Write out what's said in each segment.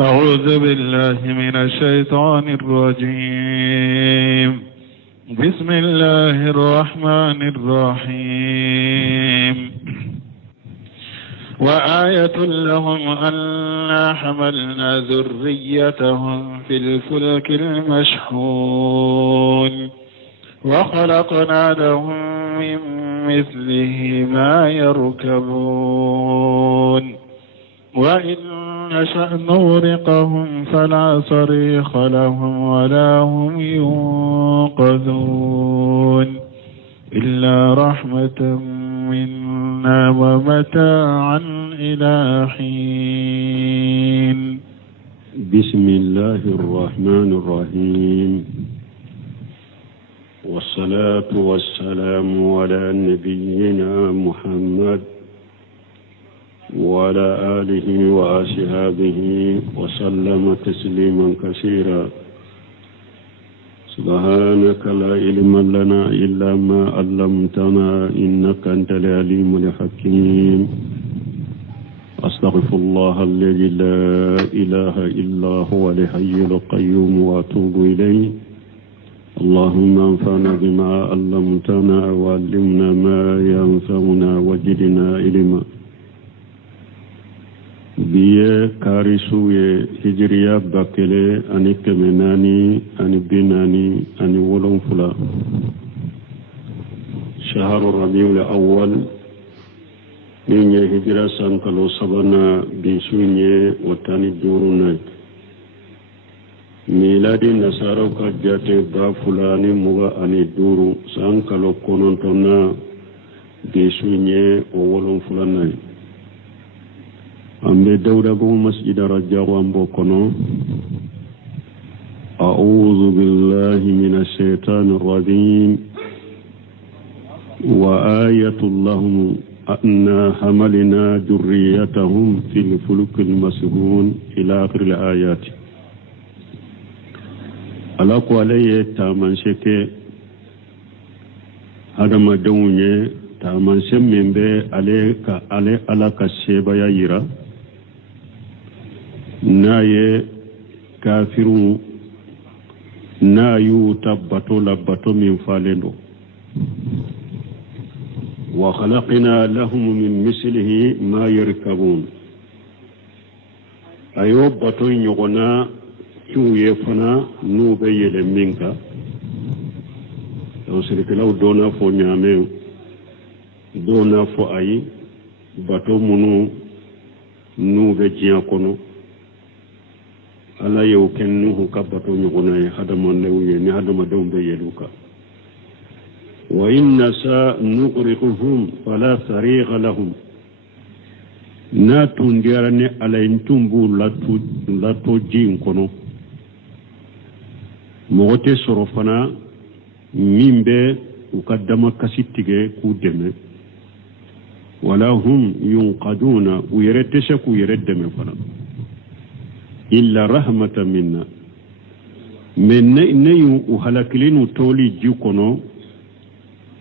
أعوذ بالله من الشيطان الرجيم. بسم الله الرحمن الرحيم. وآية لهم أنا حملنا ذريتهم في الفلك المشحون وخلقنا لهم من مثله ما يركبون وإن نشأ نغرقهم فلا صريخ لهم ولا هم ينقذون إلا رحمة منا ومتاعا إلى حين. بسم الله الرحمن الرحيم، والصلاة والسلام على نبينا محمد وعلى آله وأصحابه وسلم تسليما كثيرا. سبحانك لا علم لنا إلا ما علمتنا إنك أنت العليم الحكيم. أستغفر الله الذي لا إله إلا هو الحي القيوم وأتوب إليه. اللهم انفعنا بما علمتنا وعلمنا ما ينفعنا وزدنا علما. biye karisuye hijriya bakele ani kemenani ani binani ani wolonfula shaharu rabiul awwal ninye hijra sankalo sabana bisunye watani duruna miladi nasaro ka jate ba fulani muga ani duru sankalo konontona bisunye wolonfula nay ambe dawda go masjid rajaw ambo kono. a'udhu billahi minash shaitanir rajim. wa ayatul lahum anna hamalna dhurriyyatahum fil fulkil masbun ila akhir al ayat. ala ko alaye taman sheke adama dawunye taman shemmembe ale alaka sheba ya yira naye kafiru na yu tabbato labbato min falendo wa khalaqna lahum min mislihi ma yarkabun ayo bato nyogona kiuye fana nube yele minka to sirikelaw dona fo nyame dona fo ayi bato munu nube jiya kono ala yew kennuhu kabbato nyuguna ye hadama lewye ni hadama dawbe yeluka wa inna sa nuqriquhum fala sarigha lahum na tundirane ala intumbu latu jin kono mogote sorofana mimbe ukaddama kasittige ku deme wala hum yunqaduna uyeretesha ku yereddeme fana illa rahmatan minna men neyu uhalakilinu toli jikono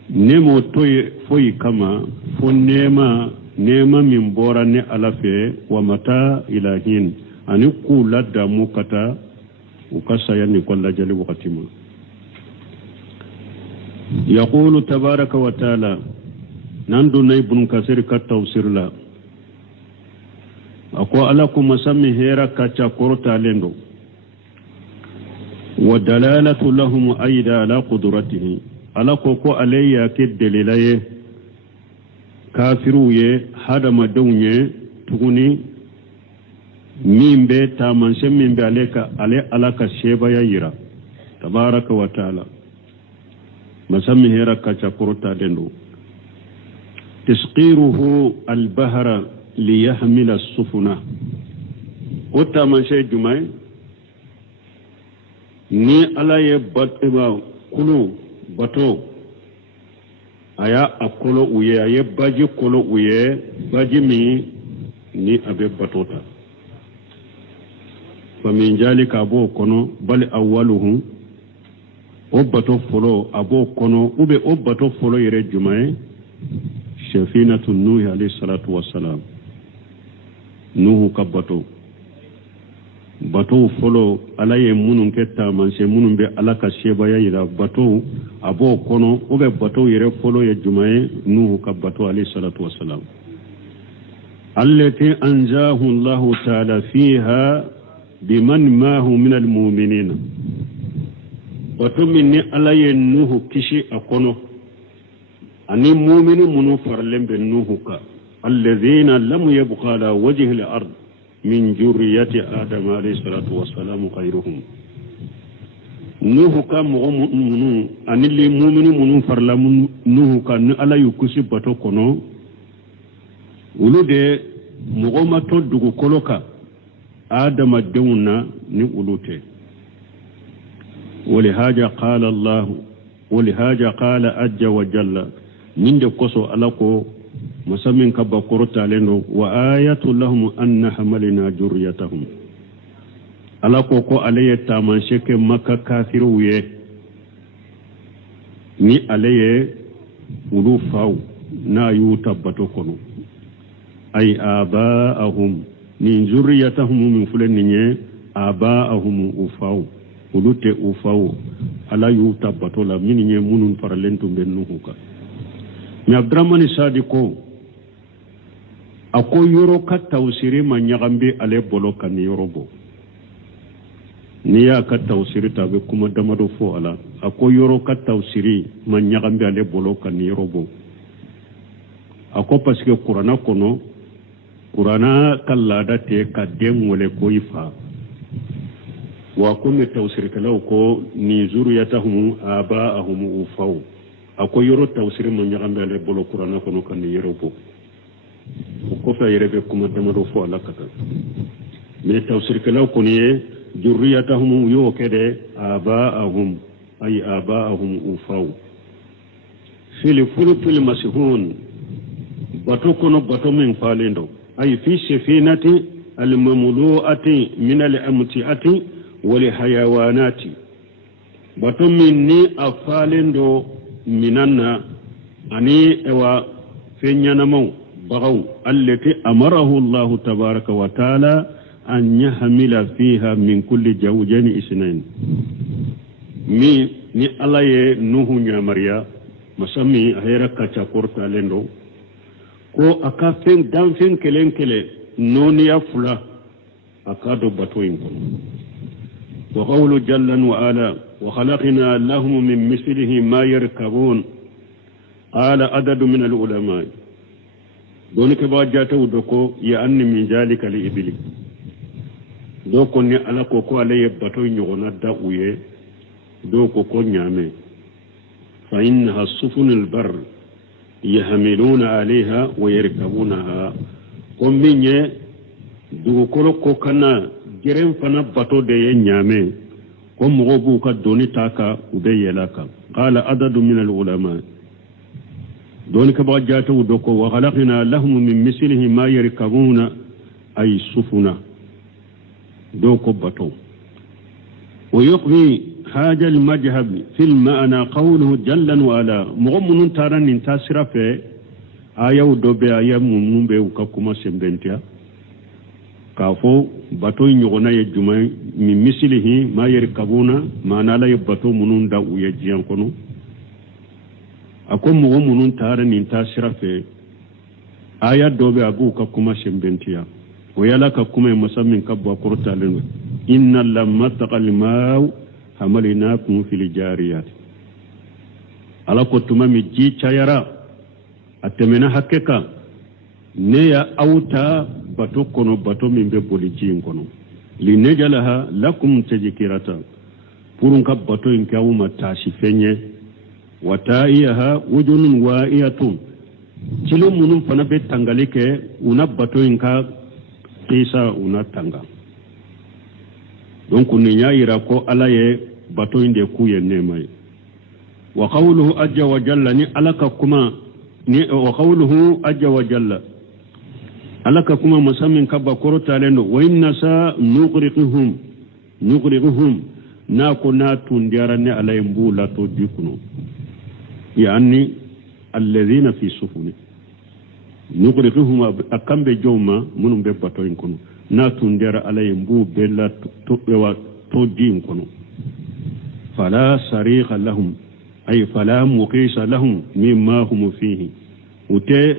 nemo toye foyi kama fo nema min bora ne alafe wa mata ilahin ani ku ladda mukata ukasaya ni kolla jali wakatima. yaqulu tabaraka wa taala nandu na ibn kasir ka tafsir la ako ala kuma sami hera kacha korota lendo wa dalalatu lahum aida ala qudratihi ala ko alayya ke dalilaye kafiru ye hadama dawnye tuguni mimbe tamanse mimbe aleka alaka sheba ya yira tabaraka wa taala masami hera kacha korota lendo tisqiruhu albahra liyahmila as-sufuna ota manche jumay ni ala ye batba kulu bato aya akolo uye aye baji kolo uye baji mi ni abe batota famin jalika abo kono bal awwaluhum o bato folo abo kono ube o bato folo yere jumay shafinatu nuh alayhi salatu wassalam nuhu kabato bato folo ala ye munun ke tamanse munun be ala ka sebaya yira bato abo kono o be bato yere folo ye jumaye nuhu ka bato alayhi salatu wassalam allati anjahu allah ta'ala fiha biman mahu min almu'minin bato minni ala ye nuhu kishi akono ani mu'minu munu farlembe nuhu ka alladhina lam yabqa ala wajhi al-ard min jurriyati adam alayhi salatu wassalam khayruhum nuhu ka mu'minu ani li mu'minu munu farlam nuhu ka ni ala yukusi bato kono ulude mugoma to dugu koloka adama dewna ni ulute ولهذا قال الله ولهذا قال عز وجل من دكوسو ألاكو مسمين كبكورتا لنو وآية لهم أن حملنا ذريتهم ألاكو كو عليه تامان شك مكة كافر ويه ni عليه ولوفاو نا يوتبتو كنو أي آباءهم من ذريتهم من فلن آباءهم وفاو ulute ufawo ala yu tabbato la min nye munun paralentu bennuhu ka mi abdramani sadiko ako yoro ka tawsiri ma nyagambe ale bolo kan yorobo niya ka tawsiri tabe kuma damado fo ala ako yoro ka tawsiri ma nyagambe ale bolo kan yorobo ako parce que qur'ana kono qur'ana kallada te ka dem wole ko ifa wa kullu tawsir kalaw ko ni zuriyatahum abaahum ufaw ako yoro tawsir mo nyagambe le bolo qur'ana kono kan yero bo ko fa yerebe kuma damado fo ala kata me tawsir kalaw ko ni zuriyatahum yo kede abaahum ay abaahum ufaw fil fulfil masihun bato kono bato men falendo ay fi safinati al mamlu'ati min al amti'ati ولحيوانات بطمني أفالندو مننا أني إوا فينينمو بغو التي أمره الله تبارك وتعالى أن يحمل فيها من كل زوجين اثنين ni ala ye nuhu nyamariya masami ahera kacha korta lendo ko aka fen dan fen kelen kele noniya fula akado bato inko وقول جل وعلا وخلقنا لهم من مثله ما يركبون قال عدد من العلماء دونك باجاتو دوكو يأن من ذلك لإبلي دوكو ني على كوكو عليه باتو نيغونا داويه دوكو كو نيامي فإنها السفن البر يحملون عليها ويركبونها كومبيني دوكو كو كنا جرم فنا باتو دي نيامي كم غبوك دوني تاكا ودي لك قال عدد من العلماء دونك باجاتو دوكو وخلقنا لهم من مثله ما يركبون أي سفنا دوكو باتو ويقضي هذا المذهب في المعنى قوله جل وعلا مغمون تاران انتاسر في آية ودوبي آية ممنوبة وكاكما سمبنتيا كافو باتو ينغونا يجمع من مثله ما يركبون ما نالا يباتو منون دا ويجيان كنو أكو مغمون تاران انتاسر في آية دوبي أبو كاكما سمبنتيا ويلا كاكما مسامين كبوا كورتا لنو إن لما تقى الماء حملناكم في الجاريات على كتما مجي تشايرا أتمنى حقيقة نيا أوتا باتو كونو باتو من ببولي جين كونو لنجلها لكم تذكرة پورون كب باتو إنكاو متاشي فيني وتائيها وجن وائية تلو منون فنبت تنغاليك ونا باتو إنكا قيسا ونا تنغا donc ni yaira ko alaye bato inde kuye nemay wa qawluhu ajja wa jalla ni alaka kuma ni wa qawluhu ajja wa jalla alaka kuma musammin kabba korota lendo wa inna sa nuqriquhum na kuna tundiarane alay mbula to dikuno yani alladhina fi sufuni nuqriquhum akambe jawma munum be bato in kono na tundera alay mbu bella to din kono fala sariqa lahum ay fala muqisa lahum mimma hum fihi ute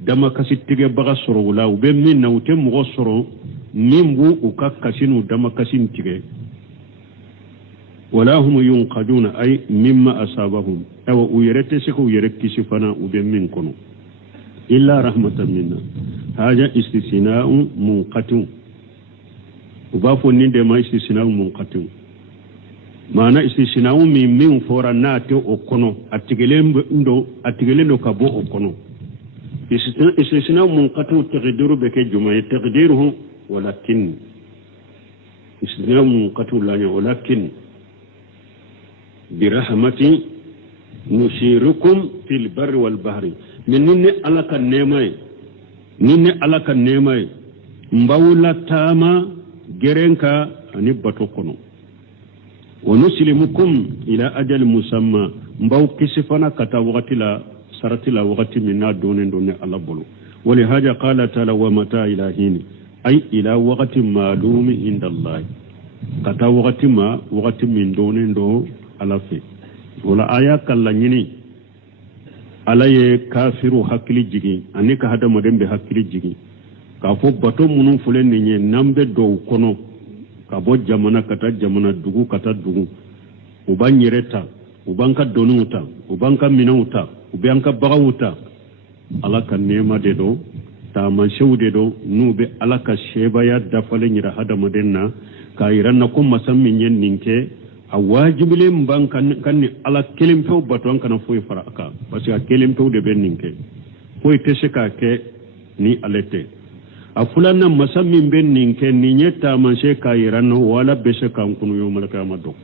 dama kasittige baga soro wala ube minna ute mo soro nimbu ukakasinu dama kasin tige wala hum yunqaduna ay mimma asabahum aw uyerete siko yerekki sifana ube min kono illa rahmatan minna haja istisna'un munqati ubafo ninde ma istisna'un munqati mana istisna'un min fora nate o kono atigelendo kabo o kono istisna'un munqati taqdiru beke jumay taqdiruhu walakin istisna'un munqati lanya walakin birahmati nushirukum fil barri wal bahri min ninne alaka nemay mbawla tama gerenka ani bato kono wa nuslimukum ila ajal musamma mbaw kisifana kata wakati la sarati la wakati minna donen ala bolo wali haja qala ta'ala wa mata ilahini ay ila wakati ma'lumi inda Allah kata wakati min donen do ala fi wala aya kala nyini ala ye kafiru hakili jigi ani ka hada modembe hakili jigi ka fo bato munun fulen ni nambe do kono ka bo jamana kata jamana dugu kata dugu ubanyereta ubanka donuta ubanka minauta ubanka bagauta ala ka nema de do ta manshew de do nube ala ka sheba ya dafale nyira hada modenna ka iranna ko masammin yen ninke a wajibile mban kan ala kelim pew baton kana foy faraka parce que kelim pew de ben ninke foy tese ka ke ni alete a fulana masammin ben ninke ni nyeta manse ka irano wala bese kan kunu yo malaka mado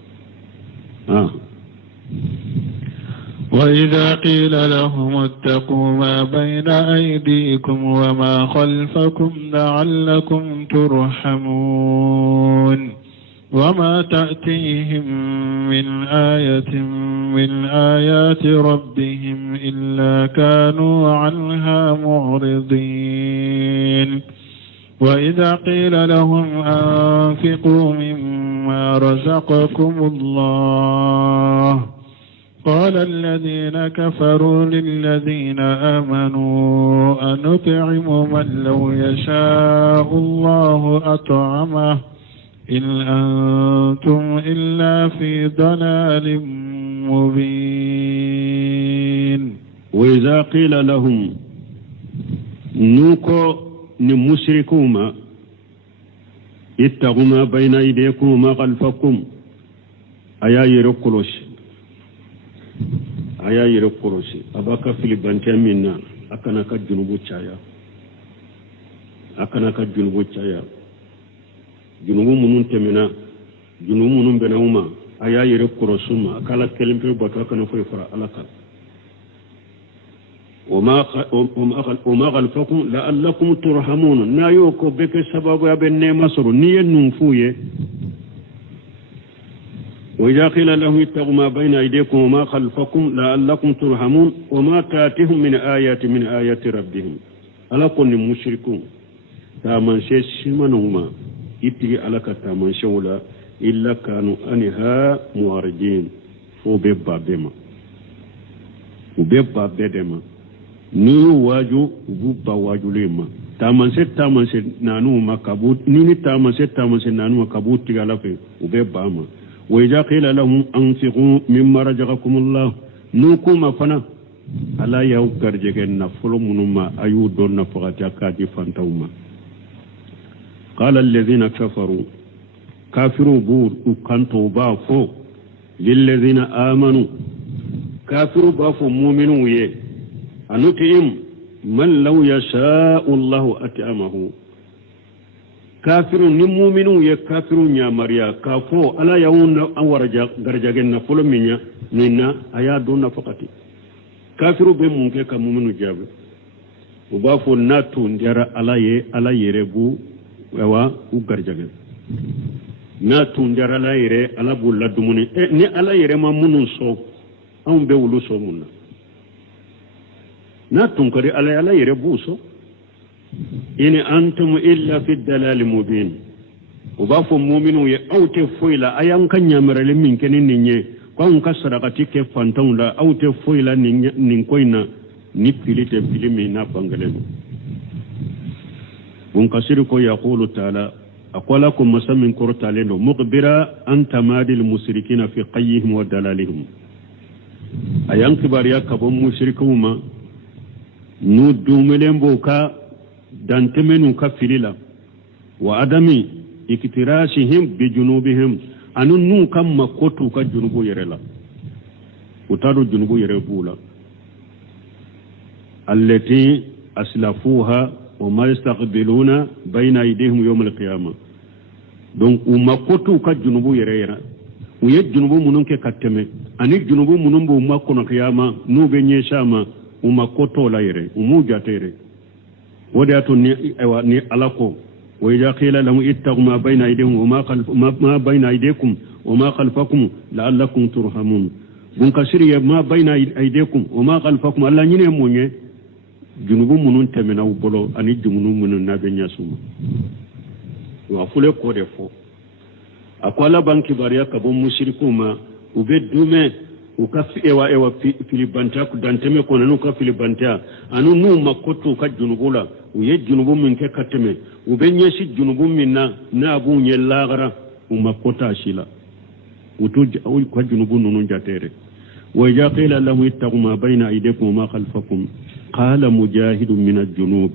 وإذا قيل لهم اتقوا ما بين أيديكم وما خلفكم لعلكم ترحمون وما تأتيهم من آية من آيات ربهم إلا كانوا عنها معرضين وإذا قيل لهم أنفقوا مما رزقكم الله قال الذين كفروا للذين آمنوا أنطعم من لو يشاء الله أطعمه إن أنتم إلا في ضلال مبين وإذا قيل لهم نوكو نمشركوما اتقوا ما بين أيديكم وما خلفكم أيا يرقلوش أباك في البنتين منا أكنك الجنوب تشايا junubu munun temina junubu munun benawuma aya yere korosuma akala kelimpe bato kana foy fara alaka وما خلفكم لعلكم ترحمون نايوكو بك سبب يا بن مصر ني ننفويه وإذا قيل لهم اتقوا ما بين أيديكم وما خلفكم لعلكم ترحمون وما تاتهم من آيات ربهم ألا كن مشركون تامن شيمنهما يتي على كتامن شولا إلا كانوا أنها معرضين وبيبا بدما نيو واجو بوبا واجو لما تامن نانو مكابوت نيني تامن نانو مكابوت تيغالا في وبيبا ما وإذا قيل لهم أنفقوا مما رزقكم الله نوكما فنا ألا يوكر جيجن نفلو منما أيو دون نفغتي أكادي فانتوما قال الذين كفروا كافروا بور وكانتوا بافو للذين آمنوا كافروا بافو مؤمنوا يه أنطعم من لو يشاء الله أطعمه kafiru ni mu'minu ye kafiru nya mariya kafo ala yawun awaraja garjagen na folo minya nina aya do na fakati kafiru be munke ka mu'minu jabe ubafo natu ndara ala yere bu wa u garjagen natu ndara ala yere ala bu ladumuni ni ala yere ma munun so an be wulu so munna na tunkari ala yere buso in antum illa fi dalal mubin uba fo mu'minu ya awte foila ayan kanya marale min kenin ninye kon ka sadaqati ke fantaw la awte foila nin koina ni pilite pilimi na bangalenu bun kasiru ko yaqulu ta'ala aqwalakum masamin qurtalendo muqbira anta madil musrikina fi qayyihim wa dalalihim ayan kibariya kabon mushrikuma nu dumelen boka dantemenu ka filila wa adami iktirashihim bi junubihim anun nu kam makotu ka junubu yerela utado junubu yere bula allati aslafuha wa ma yastaqbiluna bayna aydihim yawm alqiyamah donc makotu ka junubu yere uye junubu munun ke kateme ani junubu munun bo makono qiyama nu be nyeshama makoto la yere jatere wode ato ni alako wa idha qila lahum ittaqu ma bayna aydihim wa ma bayna aydikum wa ma khalfakum la'allakum turhamun bun kasiri ma bayna aydikum wa ma khalfakum alla nyine monye junubu munun temena bolo ani junubu munun na be nyasuma wa fule ko defo akwala banki bariya kabon mushrikuma ube dume ukafi ewa filibanta ku danteme ko nanu ka filibanta anu nu makoto ka junubula uye junubu min ke kateme ubenye si junubu min na abu nye lagara umakota shila utu ka junubu nunu jatere wa idha qila lahu ittaqu ma bayna aydikum wa ma khalfakum qala mujahidun min al-junub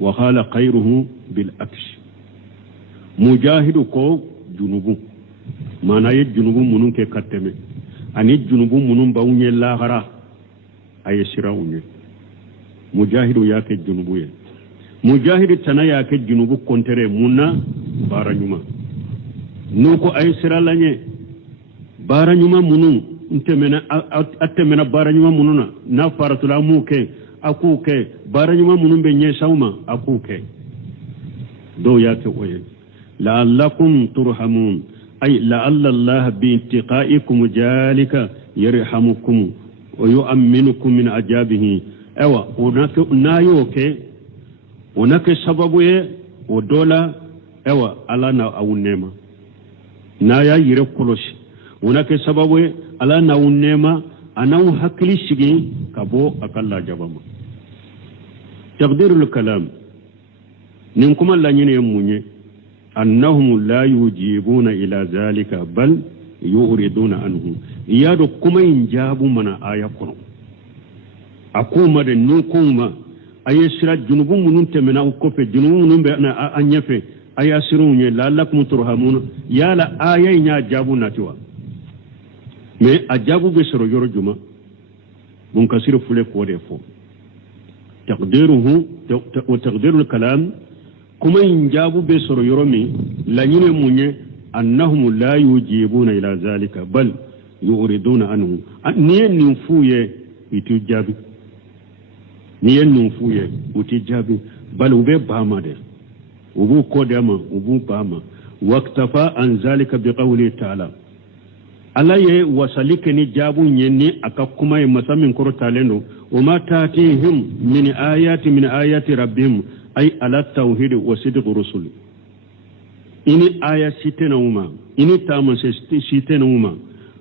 wa qala khayruhu bil aksh mujahidu ko junubu mana ye junubu munun ke kateme ani junubu munun ba unye lahara aye sira unye mujahidu yake junubu ye mujahidu tana yake junubu kontere munna baranyuma nuko aye sira lanye baranyuma munun ntemena atemena baranyuma mununa na faratula muke akuke baranyuma munun be nye sauma akuke do yake oye la'allakum turhamun أي لعل الله بانتقائكم ذلك يرحمكم ويؤمنكم من عذابه أيوة هناك سبب ودولا أيوة على ناو النعمة نايا يركلوش هناك سبب على ناو النعمة أنا هكلي شيء كبو أكلا جبما تقدير الكلام نكم الله ينيموني أنهم لا يجيبون إلى ذلك بل يؤردون عنه يادو كما ينجابوا من آية قرآن أقوم نوكوما أي سرى جنوب منون تمنا وكوفي جنوب منون بأنا أنيفي أي سرون لعلكم ترحمون يا لا آية ينجابوا ناتوا mais ajabu be soro yoro juma mun kasiru fule ko defo taqdiruhu wa taqdirul kalam kuma injabu be soro yoro mi lanyine munye annahum la yujibuna ila zalika bal yuriduna anhu niyen nufuye itujabi niyen nufuye utijabi bal ube bama de ubu kodama ubu bama waqtafa an zalika biqawli ta'ala alaye wasalike ni jabu nyenni akakuma e masamin koro talendo wama tatihim min ayati rabbihim ay ala tawhid wa sidq rusul ini aya sitena uma ini tama sitena uma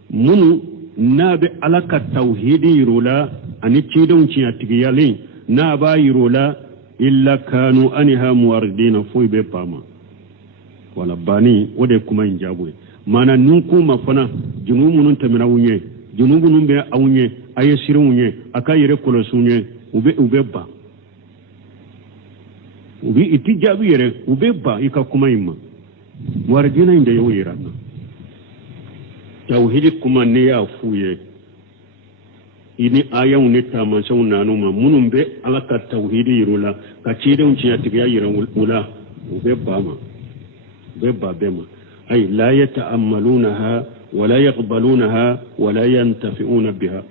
munu nabe alaka tawhidi yirula ani cidon ci atigiyali na ba yirula illa kanu anha muwaridina foybe pama wala bani wode kuma injabu mana nunku mafana junubu nun tamina wunye junubu nun be awunye ayesire wunye akayire kolosunye ube ba ubi itijabu yere ube ba ikakuma imma warjina inde yowirana tawhidi kuma ne ya fuye ini aya unne tamansa unanuma munumbe alaka tawhidi yirula kachide unchiya tiga yira ula ube ba ma beba bema أي لا يتأملونها ولا يقبلونها ولا ينتفعون بها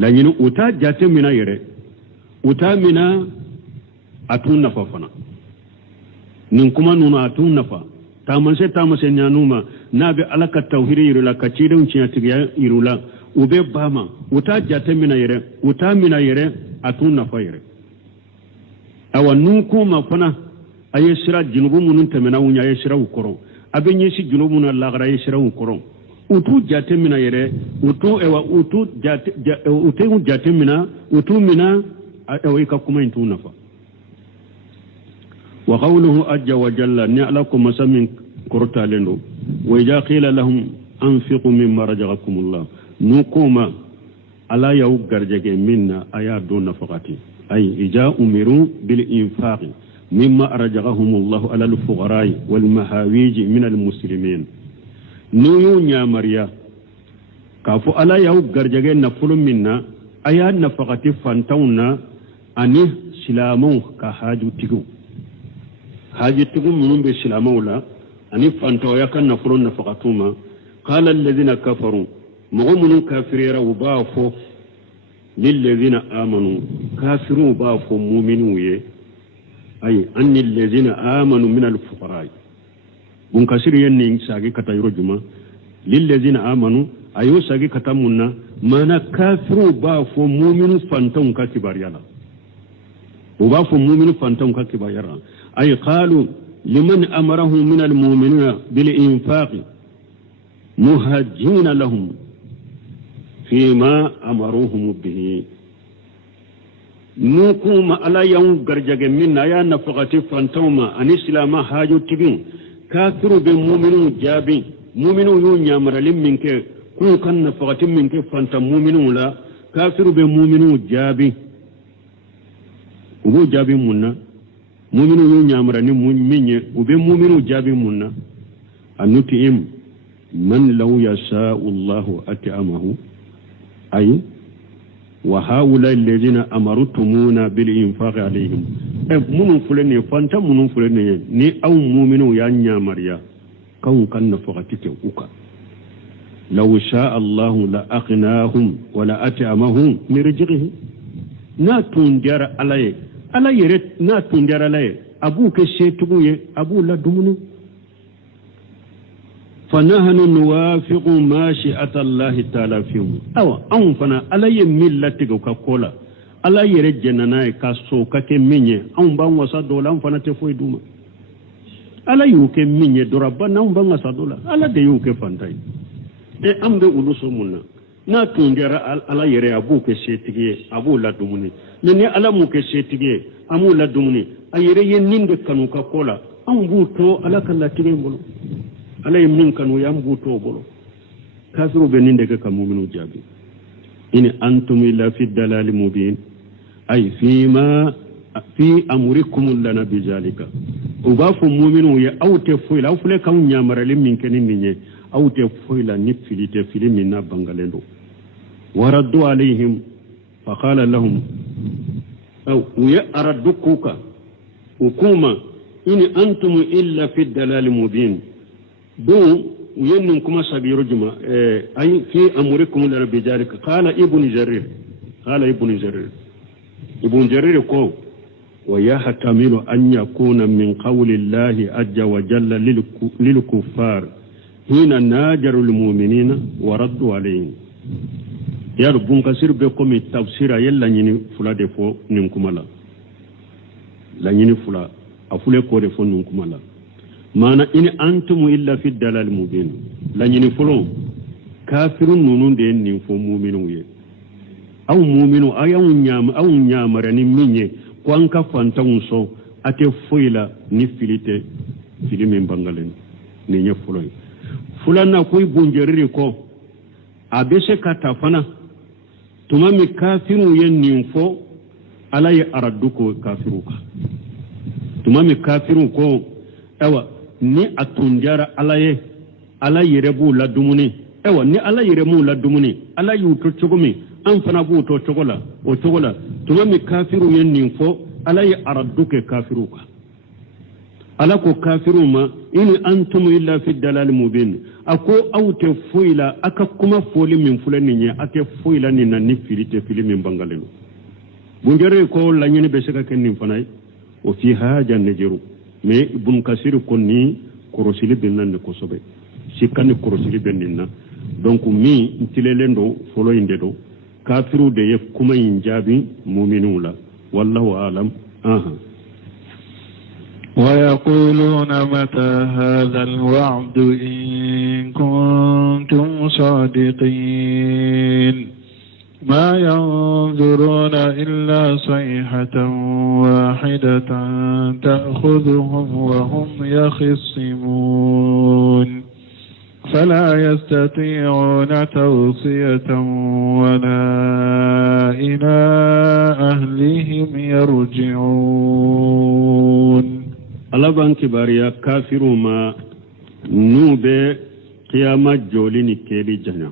لأنه أتا جات منا يري أتا منا أتون نفا فنا ننكما نونا أتون نفا تامنسي نانوما نابي ألك التوحيد يرولا كتيرون چياتيا يرولا ube bama uta jate mina yere uta mina yere atun nafa yere awa nunkuma fana aye sira junubu munun temena wunya aye sira ukoro abe nyesi junubu na lagara aye sira ukoro utu jate mina yere utu ewa utu jate mina utu mina ewa ikakuma intu nafa wa qawluhu ajja wa jalla ni'lakum masamin korta lendo wa idha qila lahum anfiqu mimma razaqakumullah nukuma ala yaw garjage minna aya do nafaqati ay ija umiru bil infaq mimma razaqahumullah ala al fuqara wal mahawij min al muslimin nuyu nya mariya kafu ala yaw garjage nafulu minna aya nafaqati fantawna ani silamu ka haju tigu haji tigu munum be silamu la ani fantaw yakan nafulu nafaqatuma qala alladhina kafaru مغمن كافرين وبافو للذين آمنوا كافرون وبافو مؤمنون أي أن الذين آمنوا من الفقراء منكسر ينين ساقي كتا يرجما للذين آمنوا أيو ساقي كتا منا مانا كافرون وبافو مؤمنون فانتون كاتبار يلا وبافو مؤمنون فانتون كاتبار يلا أي قالوا لمن أمرهم من المؤمنين بالإنفاق مهجين لهم فيما أمروهم به نوكم على يوم غرجة منا يا نفقة فانتوما أن إسلام حاجو تبين كافر بمؤمنون جابين مؤمنون ينمر لمنك كون كان نفقة منك فانت مؤمنون لا كافر بمؤمنون جابين وهو جابين منا مؤمنون ينمر لمنك وبمؤمنون جابين منا النتئم من لو يشاء الله أتأمه أي وهؤلاء الذين أمرتمونا بالإنفاق عليهم منو فلني فانتا منو فلني ني أو مؤمنو يا مريا كون كان نفقتك أوكا لو شاء الله لأغناهم ولا أتأمهم من رزقه نا تندر عليه على يرت نا تندر عليه أبوك الشيطوية أبو لا دمنو فنحن نوافق ماشيئة الله تعالى فيهم أو أنفنا على يملتك كقولا على يرجعنا كاسو كميني أم بان وصدولا أنفنا تفوي دوما على يوك ميني دربنا أم بان وصدولا على ديوك فانتاي أم ده ولوسو منا na tundera ala yere abu ke setige abu la dumuni ne ala mu ke setige amu la dumuni ayere yeninde kanu ka kola am buto ala kala tige mbolo ala min kanu yam buto bolo kafiru beninde ka mu'minu jabi in antum illa fi dalal mubin ay fi amrikum lana bizalika ubafu mu'minu ya awte fuila awfule kan nyamarale min kenin ninye awte fuila ni filite filimi na bangalendo waraddu alaihim faqala lahum aw ya araddukuka hukuma in antum illa fi dalal mubin دون ينكم سبير جمع أي في أمركم بذلك قال ابن جرير قال ويحتمل أن يكون من قول الله عز وجل للكفار حين ناجر المؤمنين وردوا عليهم يا رب كثير بكم التفسير يلا نيني فلا دفو نكم لا لا نيني فلا أفلا كورفو نكم لا mana in antum illa fi dalal mubin la nyini folo kafirun nunun de nin fo mu'minu ye aw mu'minu ayaw nyamara ni minye ko an ka fantan so ate foila ni filite filimin bangalen ni nye folo fulana koy bunjeriri ko abese katafana tuma mi kafiru ye nin fo ala ye araduko kafiruka tuma mi kafiru ko ewa ni atunjara ala yerebu la dumuni ewa ni ala yeremu la dumuni ala yuto chogomi an fana bu to chogola o chogola tuma mi kafiru yen ninfo ala ye araduke kafiruka ala ko kafiru ma in antum illa fi dalal mubin ako awte foila aka kuma foli min fulani nya ate foila ni na ni filite filimi bangalelo bunjere ko la nyene be seka ken nin fanay o fi haja najiru mais ibn kasir konni korosili bennan ko sobe sikani korosili benninna donc mi ntilelen do folo inde do kafiru de ye kuma yin jaabi mu'minu la wallahu alam ويقولون متى هذا الوعد إن كنتم صادقين ما ينظرون إلا صيحة واحدة تأخذهم وهم يخصمون فلا يستطيعون توصية ولا إلى أهلهم يرجعون alaban kibariya kafiru ma nube qiyama jolini keli jana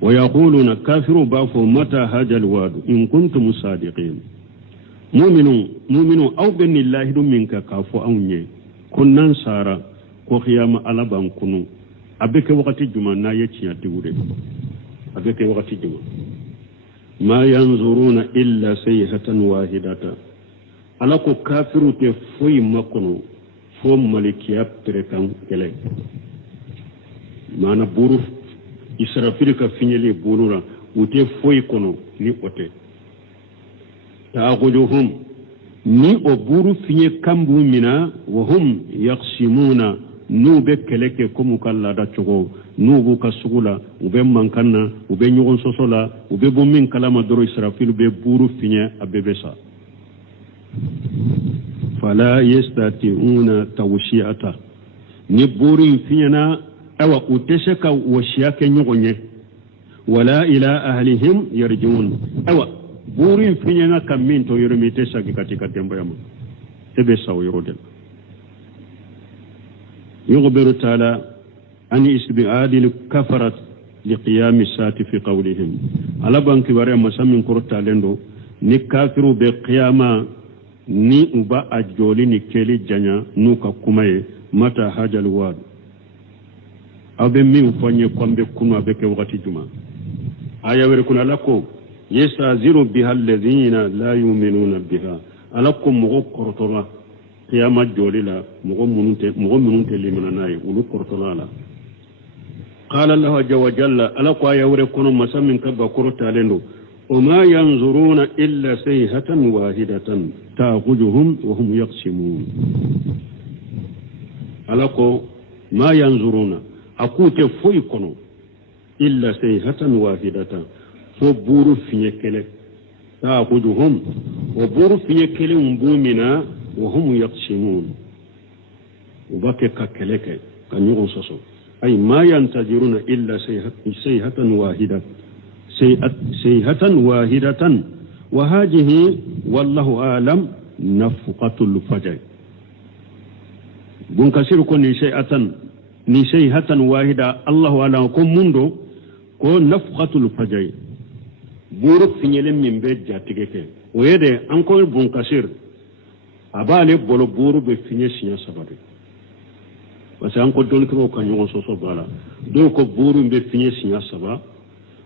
wa yaquluna kafiru ba'fu mata hajal wadu in kuntum sadiqin mu'minu aw billahi dum minka kafu awnye kunnan sara ko qiyama alaban kunu abeke wakati juma na yaci atiwure abeke wakati juma ma yanzuruna illa sayhatan wahidatan ala ko kafiru te foyi makono fo malikiya perekan kele mana buru israfil ka finyeli burura ute foyi kono ni ote ta'khuduhum ni o buru finye kambu mina wa hum yaqsimuna nube keleke komu kala da chogo nubu kasugula ube mankanna ube nyogon sosola ube bomin kalama doro israfil be buru finye abebesa fala yastati'una tawshi'ata ni buri finyana awa uteshaka washiyake nyogonye wala ila ahlihim yarji'un awa buri finyana kaminto yoromite sagi katika tembo yama ebe sawo yorodel yughbiru ta'ala an isbi'adil kafarat liqiyam as-saati fi qawlihim ala banki bare masamin kurta lendo ni kafiru be qiyama ni uba a joli ni keli janya nuka kumaye mata hajal wad abe mi fonye kombe kunu abeke wakati juma aya were kuna lako yastaziru biha alladhina la yu'minuna biha alakum mugo kortola qiyama joli la mugo mununte limana nayi ulu kortola la qala allah wa jalla alako aya were kuno masamin kabba korta lendo وما ينظرون إلا سيحة واحدة تأخذهم وهم يقسمون ألقوا ما ينظرون أكوت فويكونو إلا سيحة واحدة فبور في كله تأخذهم وبور في كله بومنا وهم يقسمون وبكى ككلك كان يغصصوا أي ما ينتظرون إلا سيحة واحدة سيئة واحدة وهذه والله أعلم نفقة الفجر بنكسر كون نشيئة واحدة الله أعلم كون مندو كون نفقة الفجر بورك في نيلم من بيت جاتيكي ويدي أنكو بنكسر أبالي بولو بورو بفيني سينا سباري بس أنكو دونكرو كان يوم سوسو بالا دونكو بورو بفيني سينا سباري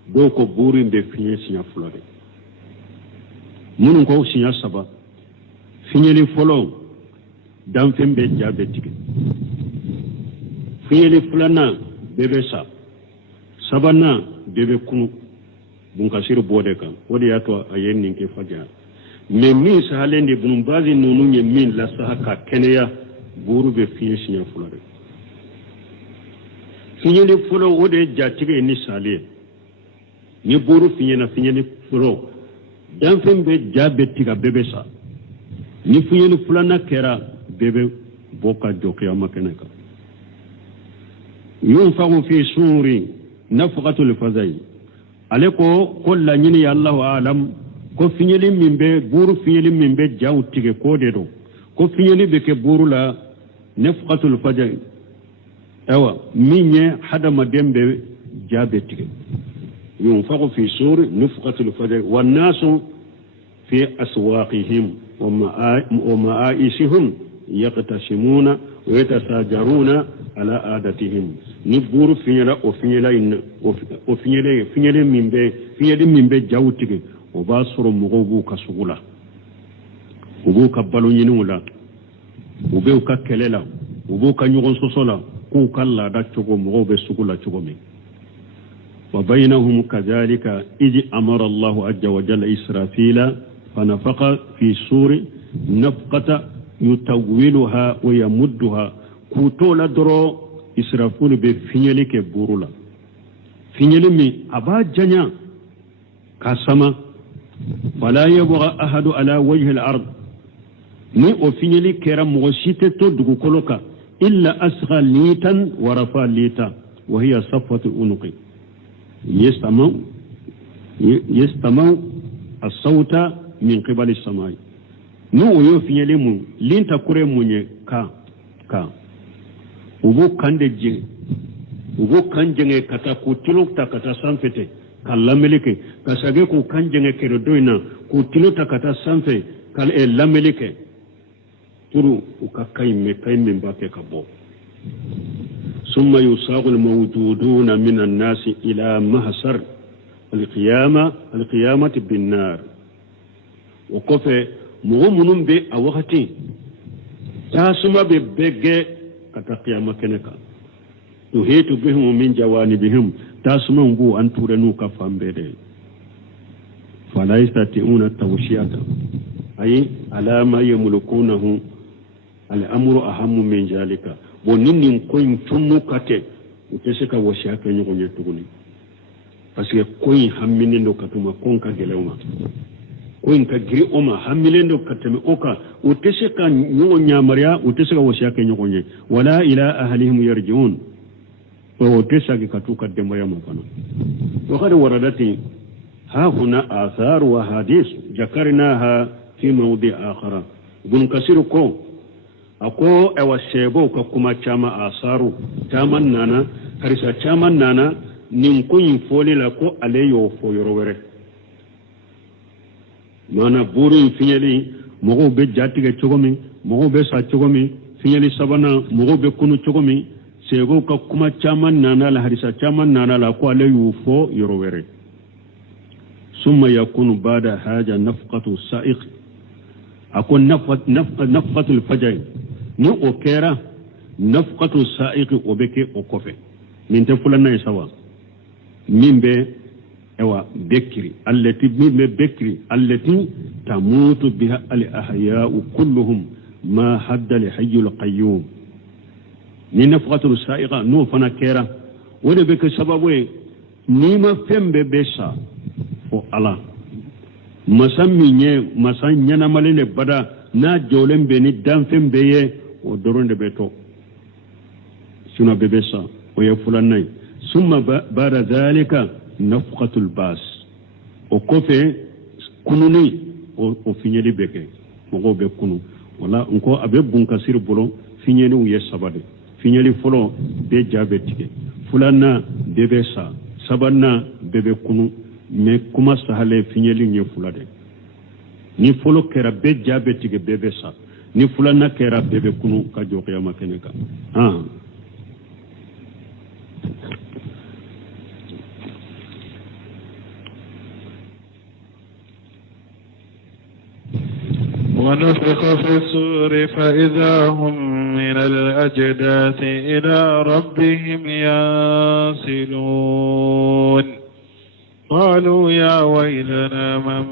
doko buri mbe finye sinya fulade munun ko sinya saba finyeli folo dan fembe jabe tike finyeli fulana bebe sa sabana bebe kunu bunkasir bode kan wodi yato ayen ninke faja me mi sa halende bunun bazi nonu nye min la sahaka keneya buru be finye sinya fulade finyeli folo wode jatige ni sale ni buru finyeni furo dan fembe jabe tiga bebe sa ni finyeni fulana kera bebe boka jokia makeneka yunfagu fi suri nafqatul fazai aleko kolla nyini Allah alam ko finyeni mimbe buru finyeni mimbe jaw tige ko dedo ko finyeni beke buru la nafqatul fazai awa minye hadama dembe jabe tige ينفق في سور نفقة الفجر والناس في أسواقهم ومآئسهم يقتسمون ويتساجرون على عادتهم نبور فينا وفينا من بي جاوتك وباصر مغوبو كسغولا وبو كبالو ينولا وبو ككللا وبو كنيغون سوسولا ku kalla da cogo mo be sugula cogo mi wa bainahum kadhalika id amara Allah azza wa jalla Israfila fanafaqa fi suri nafqata yutawwiluha wa yamudduha ku tola doro Israfil be finyeli ke burula finyeli mi aba janya kasama fala yabgha ahadu ala wajhi al-ard ni o finyeli kera mo site to dugu koloka illa asgha litan wa rafa lita wa hiya safwatu unuqi yastama as-sawta min qibali as-samai ni o yo finyeli mu linta kure munye ka ubu kande jenge kata ku tilokta kata sanfete kalamelike kasage ku kanjenge kero doina ku tilota kata sanfe kal e lamelike turu ukakaime kaime mbake kabo summa yusagu almawjuduna min an-nas ila mahsar alqiyamati bin nar wakofe mu'minun be a wakati tasuma be bege kata qiyama keneka tuhitu bihim min jawanibihim tasuma ngu anturenu ka fambede fala yastati'una tawshiyata ay alama yamlukunahu al-amru ahammu min jalika bonin koin tumu kate uteseka washaka nyugo nyetuguni parce que koin hamminindo katuma konka gelewma koin ka giri oma hammilendo katame oka uteseka nyugo nyamaria uteseka washaka nyugo nye wala ila ahlihim yarjiun وتساقي كتوك الدموية مفانا وقد وردت ها هنا آثار وحديث ذكرناها في موضع آخر بن كثير كو أكو أوسيبو كما تشاما آثارو تامان نانا كريسا تامان نانا نمكو ينفولي لكو عليو فويروره مانا بورو ينفينيلي مغو بي جاتيك چوغمي مغو بي سا چوغمي فينيلي سبانا مغو بي كونو چوغمي sego ka kuma chaman nana la harisa chaman nana la ko ale yufo yorowere summa yakunu bada haja nafqatu sa'iq akon nafqatu al-fajr ni okera nafqatu sa'iq obeke okofe min te fulana sawa mimbe ewa bekri allati tamutu biha al-ahya'u kulluhum ma hadda li hayyul qayyum ni nafqatu sa'iqa no fana kera wode be ke sababu ni ma fembe besa o ala masan nyana malene bada na jolembe ni dan fembe ye o doronde be to suna be besa o ye fulanay summa bada zalika nafqatu albas o kofe kununi o finyeli beke mo be kunu wala nko abe bunkasir bolo finyeli u ye sabade finyeli folo be jabetike fulanna bebe sa sabanna bebe kunu me kuma sahale finyeli nye fulade ni folo kera be jabetike bebe sa ni fulanna kera bebe kunu ka jo qiyama keneka ونفخ في الصور فإذا هم من الأجداث إلى ربهم ينسلون قالوا يا ويلنا من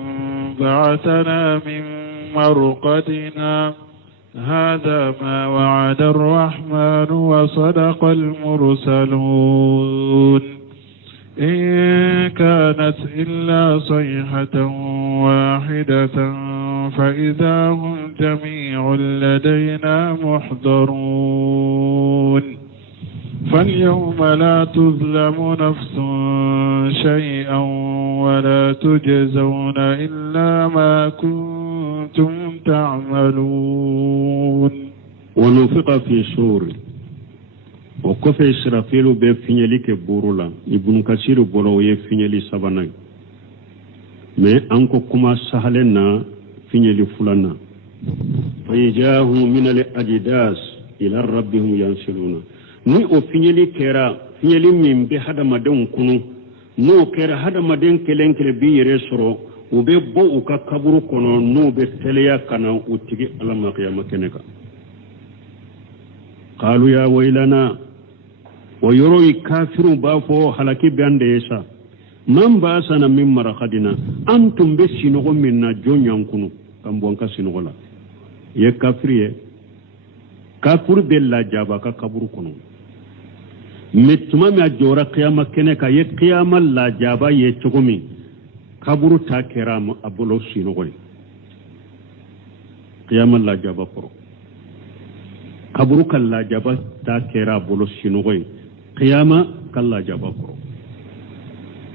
بعثنا من مرقدنا هذا ما وعد الرحمن وصدق المرسلون إن كانت إلا صيحة واحدة فإذا هم جميع لدينا محضرون فاليوم لا تظلم نفس شيئا ولا تجزون إلا ما كنتم تعملون ونفق في سور وكفى إسرافيل بفنيلك بورولا ابن كثير بولو يفنيلي سبانا ما أنكو كما سهلنا فنيلي فلنا فيجاهوا من الأجداث إلى ربهم ينسلون ni o finyeli kera finyeli min be hada maden kunu no kera hada maden kelenkele bi yere soro o be bo o ka kaburu kono no be teleya kana o tigi alama qiyama keneka qalu ya waylana o yoroi kafiru bafo halaki bande yesa man ba sana min marakadina antum be sinogo minna jonyankunu kambonka sinogo la ye kafiriye kafir bella jaba ka kaburu kono metuma mi ajora qiyama kene ka ye qiyama la jaba ye chogomi kaburu ta keram abolo sinogo qiyama la jaba poro kaburu kala jaba ta kera abolo sinogo qiyama kala jaba poro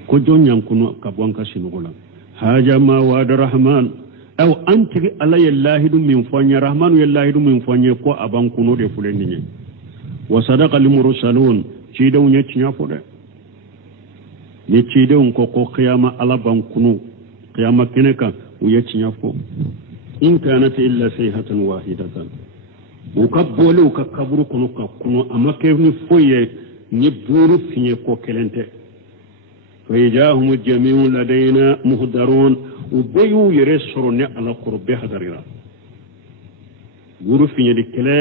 ko jonyankunu kabonka sinogo la haja ma wa'd rahman aw antigi ala yallahidu min fanya rahmanu yallahidu min fanya ko aban kuno de fuleni wa sadaqa lil mursalun ciidaw nya cinya fode ni ciidaw ko ko qiyama ala ban kuno qiyama keneka u ya cinya fo in kanat illa sayhatan wahidatan ukabolu ka kaburu kuno ka kuno amake ni foye ni buru fiye ko kelente فيجاهم الجميع لدينا مهدرون وبيو يرسرون على قرب بحضرنا غرفين يدكلا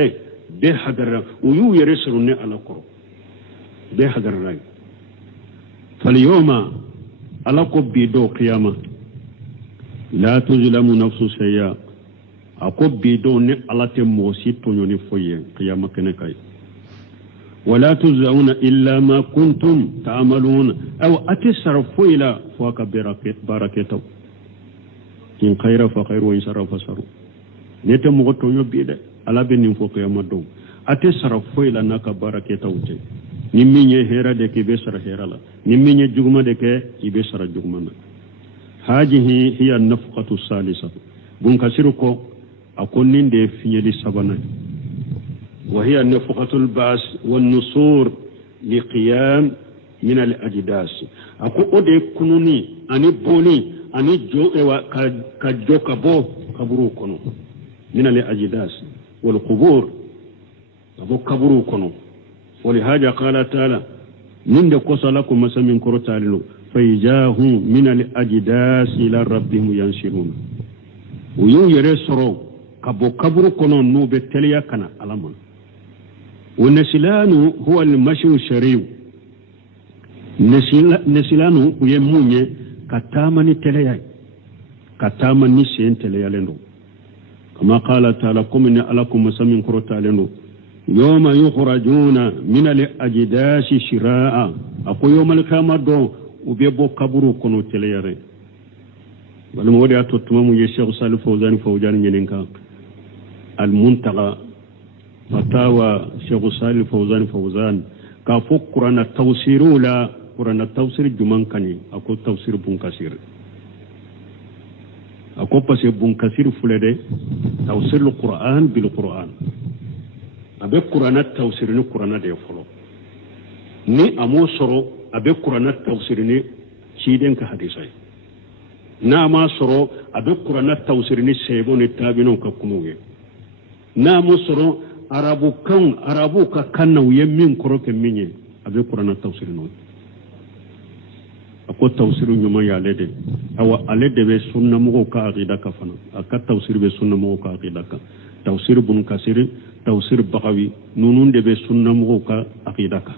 بحضرنا ويو يرسرون على قرب بحضرنا فاليوم على قرب بيدو قيامة لا تظلم نفس شيئا أقرب بيدو على تموسي تنوني فوي قيامة كنكاي ولا تجزون إلا ما كنتم تعملون أو أتصرفوا إلى فوق بركته إن خير فخير وإن شر فشر نتمغتو يبيد على بنين فوق يوم أتصرفوا إلى نك بركته نميني هيرا دك بسر هيرا لا نميني جغما دك يبسر جغما هذه هي النفقة الثالثة بنكسركو أكون نندي في يد سبنا وهي النفقة الباس والنصور لقيام من الأجداس أقول أدي كنوني أني بولي أني جو كجو كبو كبرو كنو من الأجداس والقبور أبو كبرو كنو ولهذا قال تعالى من دقص لكم مسمين كرتالو فيجاهم من الأجداس إلى ربهم ينشرون ويو يرسرو كبو كبرو كنو نوب التليا كان ألمان والنسلان هو المشي الشريف نسلان يموني كتامني تليا كتامني سين تليا لندو كما قال تعالى قمنا لكم مسمين كرتالندو يوم يخرجون من الأجداس شراء أقول يوم القيامة دو وبيبو كبرو كنو تليا ري ولمودي أتوتمام يشيخ صالح فوزان ينكا المنتقى فتاوى شيخ صالح فوزان كافو قرآن التوسير ولا قرآن التوسير جمان كني أكو توسير بنكسير أكو بس بنكسير فلده توسير القرآن بالقرآن أبي قرآن التوسير ني قرآن ده فلو ني أمو سرو أبي قرآن التوسير ني شيدن كحديثاي نا ما سرو أبي قرآن التوسير ني سيبون التابعون ككموه نا مو سرو arabu ka kanna wuye min koroke minye abe qur'ana tafsir no ako tafsir nyuma ya lede awa alede be sunna mo ka aqida ka fana aka tafsir be sunna mo ka aqida ka tafsir bun kasir tafsir bagawi nunun de be sunna mo ka aqida ka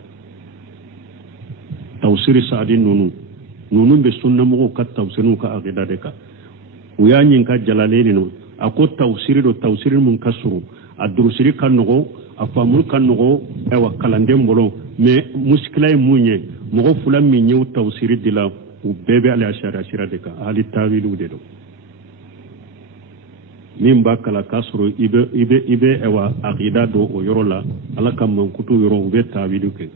tafsir sa'din nunun be sunna mo ka tafsir ka aqida de ka uya nyin ka jalalaini no ako tafsir mun kasuru adurusiri kannogo afamul kannogo ewa kalandem bolo me muskilay munye mogo fulam mi nyew tawsiri dila u bebe ala ashara de ka ali tawilu de do min ba kala kasro ibe ewa aqida do o yorola ala kam man kutu yoro be tawilu ke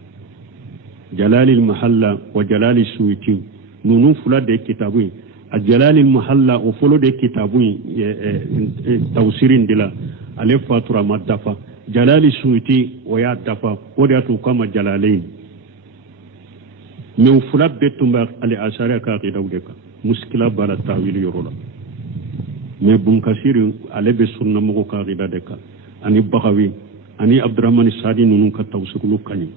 jalalil mahalla wa jalali suwiti nunu fula de kitabu ajalalil mahalla o folo de kitabu tawsirin dila ale fatura madafa jalali suwiti o ya dafa o de atu kama jalalain min fula betumba ali ashara ka aqida de ka muskila bala tawilu yorola me bunkasiri ale be sunna mo ka aqida de ka ani bagawi ani abdurrahman sadi nunu ka tawsirulu kani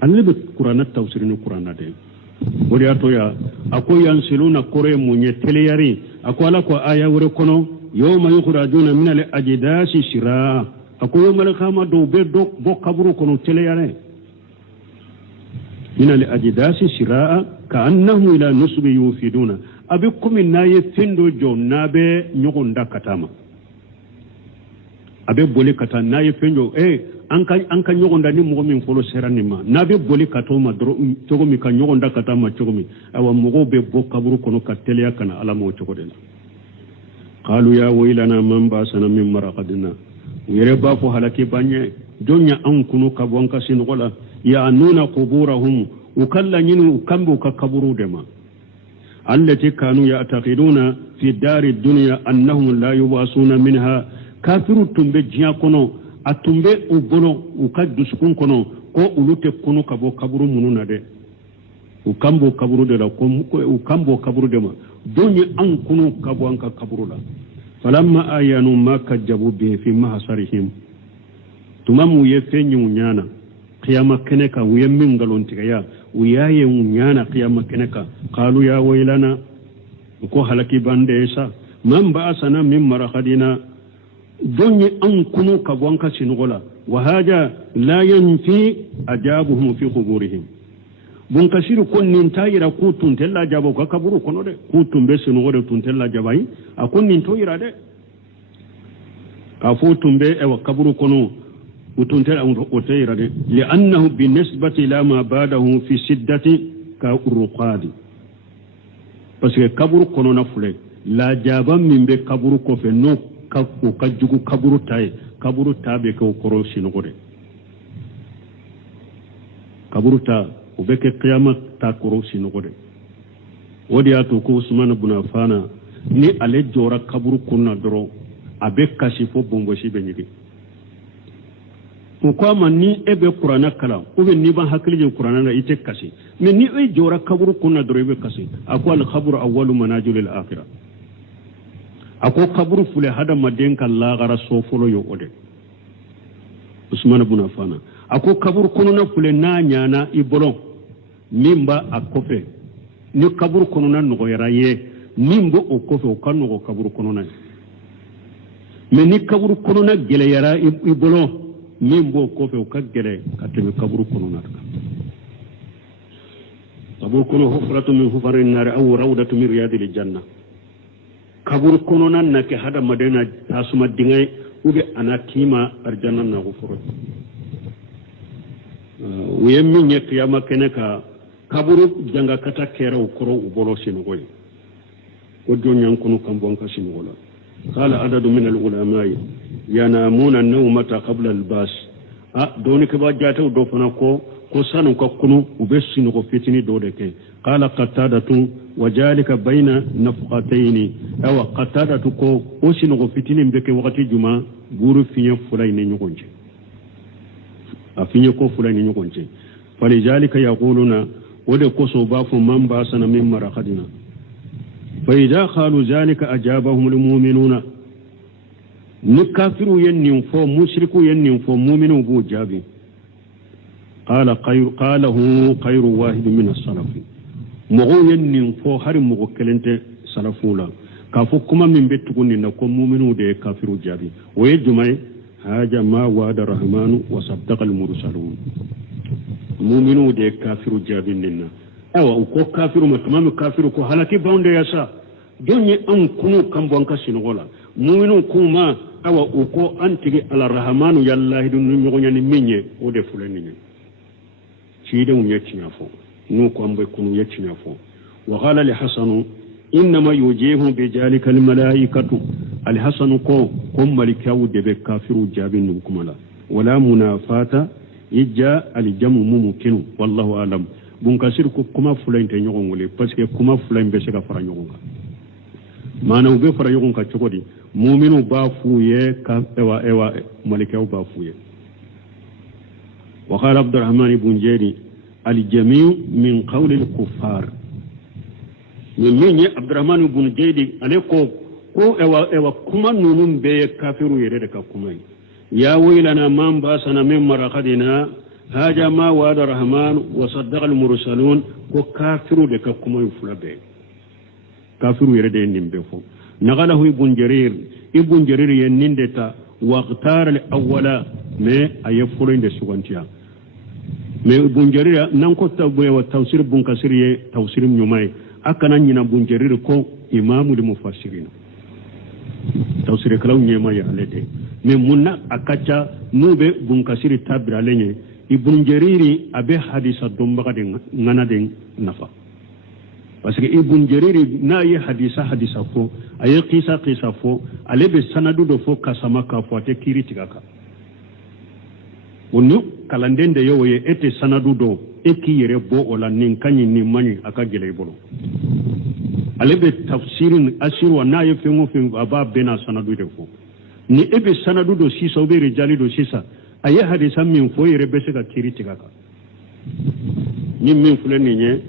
alle be qur'ana tawsirin qur'ana de wori ato ya ako yansiluna kore munye teleyari ako ala ko aya wore kono yawma yukhrajuna min al ajdasi shira ako yawma al qiyamah do be do bo kaburu kono teleyare من الأجداث شراء كأنهم إلى نصب يوفدون أبكم الناي فندو جو نابي نيغون دا كتاما أبي بولي كتا ناي فندو anka ñogonda ni mogo min folo seranima na be boli katoma doro cogomi ka ñogonda katama cogomi awa mogo be bo kaburu kono ka teliya kana alamo cogodela qalu ya waylana man basana min maraqadina yere ba fo halaki banye jonya an kunu kabonka sinogola ya anuna quburahum ukalla nyinu kambu ka kaburu dema allati kanu ya'taqiduna fi dari dunya annahum la yubasuna minha kafiru tumbe jiya kono atumbe ubolo ukadusukun kono ko ulute kunu kabo kaburu mununa de ukambo kaburu de la ko ukambo kaburu de ma donye an kunu kabo anka kaburu la falamma ayanu ma kajabu bi fi mahsarihim tumamu yefenyu nyana qiyama keneka uyemmin galon tigaya uyaye nyana qiyama keneka qalu ya waylana ko halaki bande sa man ba'asana min marahadina donye an kunu kabwanka sinugola wa haja la yanfi ajabuhum fi quburihim bun kasiru kon nin tayira ku tuntella jabo ka kaburu kono de ku tumbe sinugode tuntella jabai akon nin toyira de ka fu tumbe e wa kaburu kono utuntella o toyira de li annahu bi nisbati ila ma badahu fi shiddati ka urqadi parce que kaburu kono na fule la jaba min be kaburu ko fe no ka jugu kaburu tay kaburu tabe ko koro sinugode kaburu ta ubeke qiyamah ta koro sinugode wodi ato ko Usman ibn Affan ni ale jora kaburu kunna doro abe kashifo bombo shi benyigi ko man ni ebe qur'ana kala ube ni ban hakilje qur'ana na ite kashi me ni e jora kaburu kunna doro ebe kashi akwal khabru awwalu manajil al akhirah ako kaburu fule hada maden kala gara so folo yo ode Usman ibn Affan ako kaburu kono na fule na nyana ibolo nimba akofe ni kaburu kono na no yaraye nimbo okofe okano ko kaburu kono na me ni kaburu kono na gele yara ibolo nimbo okofe okagele kateme kaburu kono na kaburu kono hufratu min hufarin nar aw rawdatu min riyadil janna kaburu kono nan nake hada madena tasuma dingay ube anakima arjanna na gufuru wuyemmi nyek yama keneka kaburu janga kata kera ukoro ubolo sinugoy ko donyan kunu kambonka sinugola qala adadu min al ulama yanamuna nawmata qabla al bas doni ke ba jata do fana ko sanu ko kunu ube sinugo fitini do de ke qala qatadatu wajalika baina nafqatayn aw qatadatu ko o sinugo fitini mbeke wakati juma guru finya fulay ne nyugonje afinye ko fulay ne nyugonje falijalika yaquluna wode koso bafu man basana min maraqadina fa idha qalu zalika ajabahum almu'minuna nikafiru yannin fo mushriku yannin fo mu'minu bu jabi qalahu khayru wahid min as-salaf mogo yannin fo har mogo kelente salafula ka fo kuma min betugunni na ko mu'minu de kafiru jabi waye jumay haja ma wa'ada rahmanu wa saddaqa al-mursalun mu'minu de kafiru jabi ninna awa ko kafiru ma tamam kafiru ko halaki bawde yasa donye an kunu kambo an kasinogola mu'minu kuma awa ko antigi ala rahmanu yallahi dun mi go nyani minye o de fulani ni ci de mu yeccinya fo no ko ambe kunu yeccinya fo wa qala li hasanu inma yujihu bi jalika al malaikatu al hasanu ko malikawu de be kafiru jabin kumala wala munafata ijja al jamu mumkinu wallahu alam bun kasir ko kuma fulante nyogongole parce que kuma fulan be sega fara nyogonga mana ube fara nyogonga chokodi mu'minu ba fuye ka ewa malikawu ba fuye wa qala abdurrahman ibn jari al jami' min qawl al kuffar min abdurrahman ibn jari ale ko ewa kuma nunun be kafiru yere de ka kuma ya waylana man basana min maraqadina haja ma wa'ada rahman wa saddaqa al mursalun ko kafiru de ka kuma fulabe kafiru yere de nimbe fo nagalahu ibn jarir yeninde ta waqtar al awwala me ayfuro inde sugantiya mais Ibn Jarir nan ko tabwe wa tafsir Ibn Kasir ye tafsir nyumay akana nyina Ibn Jarir ko imamul mufassirin tafsir kalaw nyema ya alede mais munna akacha nube Ibn Kasir tabira lenye Ibn Jarir abe hadisa domba de ngana de nafa parce que Ibn Jarir na ye hadisa fo aye qisa fo alebe sanadu do fo kasama ka fo te kiri tigaka onu kalandende yo ye ete sanadu do eki yere bo ola nin kanyi ni mani aka gele bolo alebe tafsirin asiru na ye fengo aba bena sanadu de fo ni ebe sanadu do sisa be rijali do sisa aye hadisa min fo yere be se ka kiri tigaka ni min fulani nye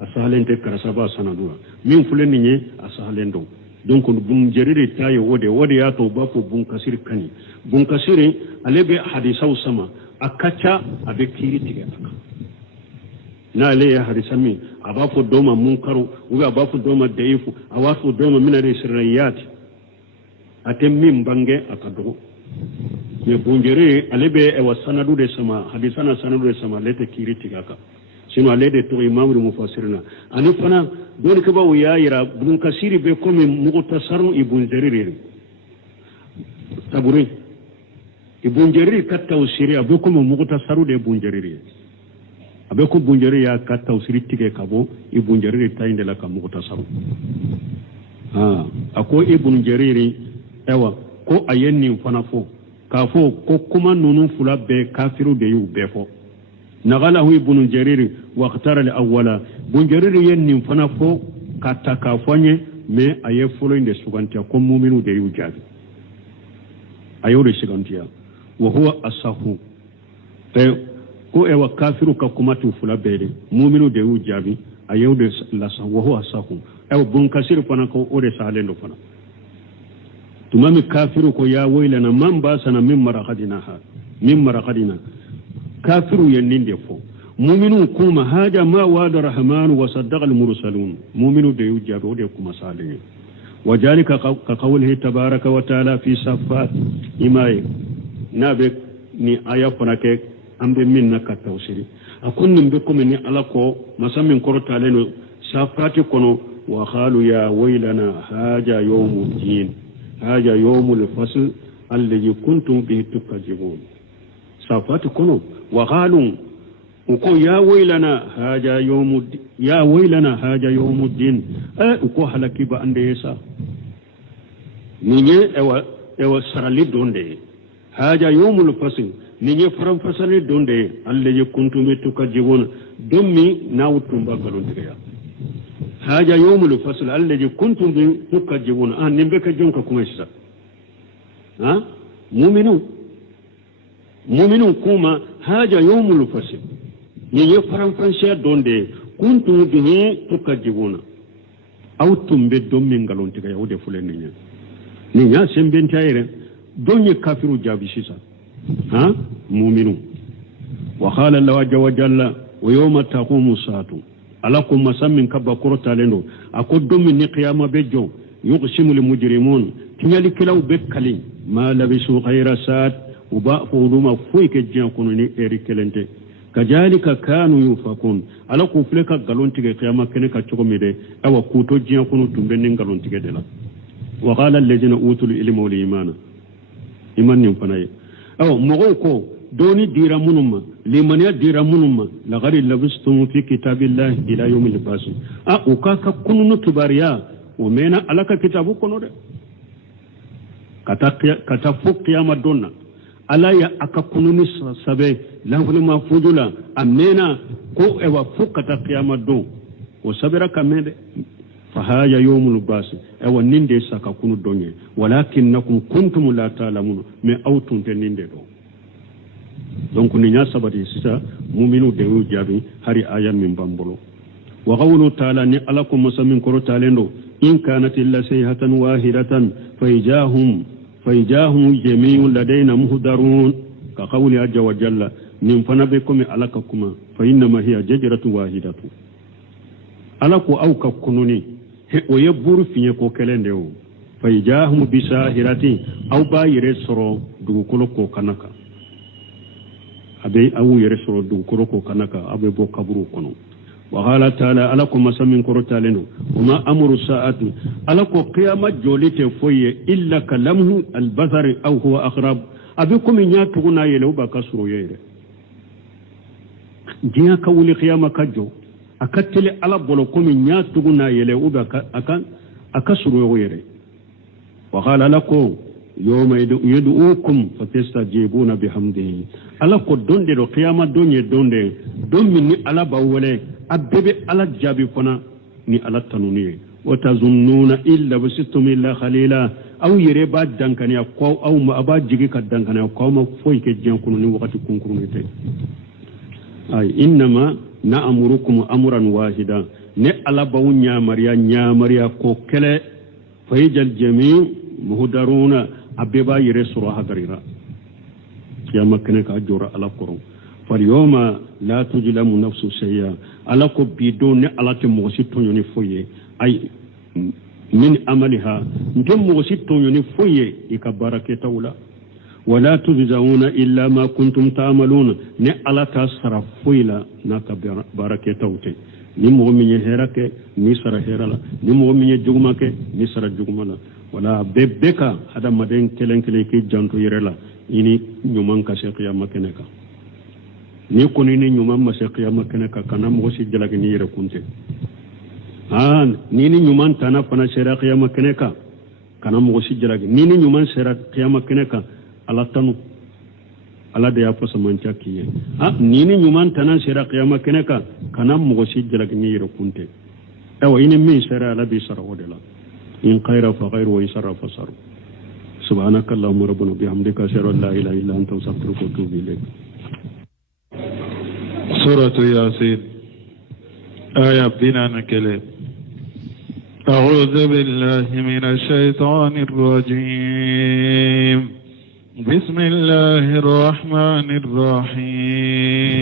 asahalente karasaba sanadura min fulani nye asahalendo donc Ibn Jarir taye wode ya to ba ko Ibn Kasir kani Ibn Kasir alebe hadisa usama akacha abe kiri tige aka na ale ya hadisa mi abafo doma munkaru uga abafo doma daifu awafo doma min al-sirriyat atemmi bange akado ye Ibn Jarir alebe e wasanadu de sama hadisa na sanadu de sama lete kiri tige aka sino alede to imamul mufassirina ani fana doni ka ba yira Ibn Kasir be comme muqtasaru Ibn Jarir taburi Ibn Jarir ka tawsiri abe comme muqtasaru de Ibn Jarir abe ko Ibn Jarir ya ka tawsiri tige kabo Ibn Jarir tayinde la ka muqtasaru ako Ibn Jarir ewa ko ayenni fana fo ka fo ko kuma nunu fula be kafiru de yu be fo نغله ابن جرير واختار الأول ابن جرير ين فنفو كاتاكافوني مي أيفولو إن سوغانتيا كم مؤمنو ديو جابي أيوري سوغانتيا وهو أصحو ko ewa kafiru ka kumatu fula bere muminu de ujabi ayewde lasa wa huwa asahu ewa Ibn Kasir fana ko ore salendo fana tumami kafiru ko ya wailana man basana min maraqadina kafiru yenninde fo mu'minu kuma haja ma wa'ada rahman wa saddaqa al-mursalun mu'minu de yujabe ode kuma sale wajalika ka qawlihi tabaraka wa ta'ala fi safat imay nabe ni aya fonake ambe minna ka tawsiri akunni be ko ni alako masamin korta leno safati kono wa khalu ya waylana haja yawmul fasl alladhi kuntum bihi tukajibun safati kono وقالوا وكو يا ويلنا هاجا يوم الدين وكو حلقي بأن ديسا نيني اوا سرالي دوندي هاجا يوم الفصل نيني فرم فصل دوندي الذي كنتم تكذبون دمي ناوتم باغلون دغيا هاجا يوم الفصل الذي كنتم تكذبون نيمبك جونكا كوميسا مؤمنون كوما هاجا يوم الفصل يي فران فرانشيا دوندي كنتم به تكذبون او تمبه دومين غالون تيغا يودي فولن نيا سمبن تايره دوني كافرو جابي سيسا مؤمنون وقال الله عز وجل ويوم تقوم الساعه alakum masammin kabba korota lendo akodum ni qiyama bejo yuqsimu lil mujrimun tinyali kilaw bekkali ma labisu ghayra saat uba fuluma fuike jian kono ni eri kelente kajalika kanu yufakun ala ku fleka galontige qiyama kene ka chogomide awa kuto jian kono tumbe nin galontige dela wa qala alladhina utul ilma wal imana iman nim fanaye aw mogo ko doni dira munuma limaniya dira munuma la gari labistum fi kitabillahi ila yawmil bas ukaka kununu tubariya umena alaka kitabu kono de kata fuqiyama donna ala ya akakununi sabe langulu mafujula amena ko ewa fukata qiyama do o sabira kamede fahaya yawmul bas ewa ninde saka kunu donye walakinnakum kuntum la ta'lamun me awtun te ninde do donc ni nya sabati sisa mu'minu de jabi hari aya min bambolo wa qawlu ta'ala ni alakum masamin koro talendo in kanat illa sayhatan wahidatan فإجاهم جميع لدينا مهدرون كقول عز وجل من فنبكم علككما فإنما هي ججرة واحدة علكو أو ككنوني ويبور في يكو كلندو فإجاهم بساهرة أو باير سرو دوكولوكو كنكا abe awu yere soro du koroko kanaka abe bo kaburu kono wa qala ta'ala alakum masamin korotaleno wama amru sa'ati alako qiyamah jolite foye illa kalamhu albasar aw huwa aqrab abikum nyatuguna yele uba kasuro yere jiya ka wuli qiyamah kajo akatele ala bolo komi nyatuguna yele uba akasuro yere wa qala lakum yawma yad'ukum fatastajibuna bihamdihi alako donde do qiyamah donye donde domini ala bawole abebe ala jabi fana ni ala tanuni wa tazunnuna illa bisitum illa khalila aw yere ba dankani ko aw ma aba jigi ka dankani ko ma foy ke jenkunu ni wakati kunkuru ni te ay inma na'murukum amran wahida ne ala bawu nyamariya ko kele fayjal jami' muhdaruna abeba yere sura hadarira kiyama kene ka jora ala koro فاليوم لا تجلم نفس شيئا ألاكو بدون ألاك مغسطون ينفوي أي من عملها نتم مغسطون ينفوي إكبارك تولا ولا تجزون إلا ما كنتم تعملون نألاك سرفويلا نكبارك توتي نمو من يهرك نسر هرلا نمو من يجمعك نسر جمعنا ولا ببكا هذا مدين كلن كليكي جانتو يرلا إني نمان كشيقيا مكنكا ni koni ni nyuma mase qiyamah kana ka kana mo si jalagi ni yere kunte ni nyuma tana pana shera qiyamah kana ka kana mo si jalagi ni nyuma shera qiyamah kana ka ala tanu ala de ya fosa mancha kiye ni nyuma tana shera qiyamah kana ka kana mo si jalagi ni yere kunte awa ini min shera ala bi sara wadala in khayra fa khayru wa in sharra fa sar subhanakallahumma rabbana bihamdika ashhadu an la ilaha illa anta astaghfiruka wa atubu ilayk سورة ياسين آية بنا نكلم أعوذ بالله من الشيطان الرجيم بسم الله الرحمن الرحيم